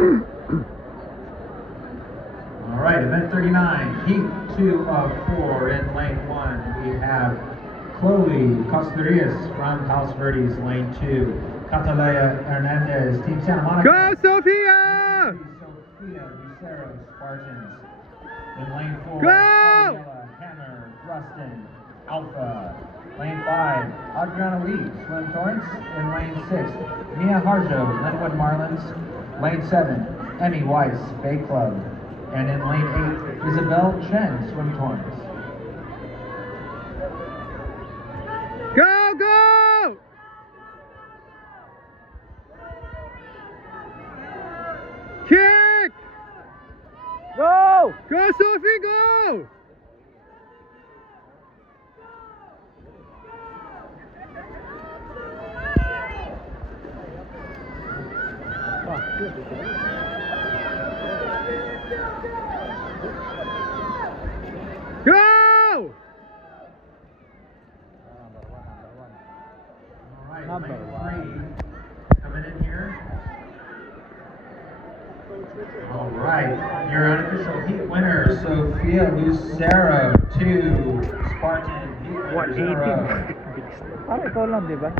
All right, event 39, heat 2 of 4 in lane 1. We have Chloe Costarias from Palos Verdes, lane 2. Catalaya Hernandez, Team Santa Monica. Go, Sophia! Sophia Lucero, Spartans. In lane 4, Go! Ariella Hammer, Rustin, Alpha. Lane 5, Adriana Lee, Swim Torrance. In lane 6, Mia Harjo, Linwood Marlins. Lane 7, Emmy Weiss, Bay Club. And in lane 8, Isabel Chen, Swim Torrance. Go, go! Kick! Go! Go, Sophie, go! Go! All right, Number lane 3, coming in here. All right, your unofficial heat winner, Sophia Lucero, 2 Spartan heat winners in a row. 180. Parang ikaw lang, di ba?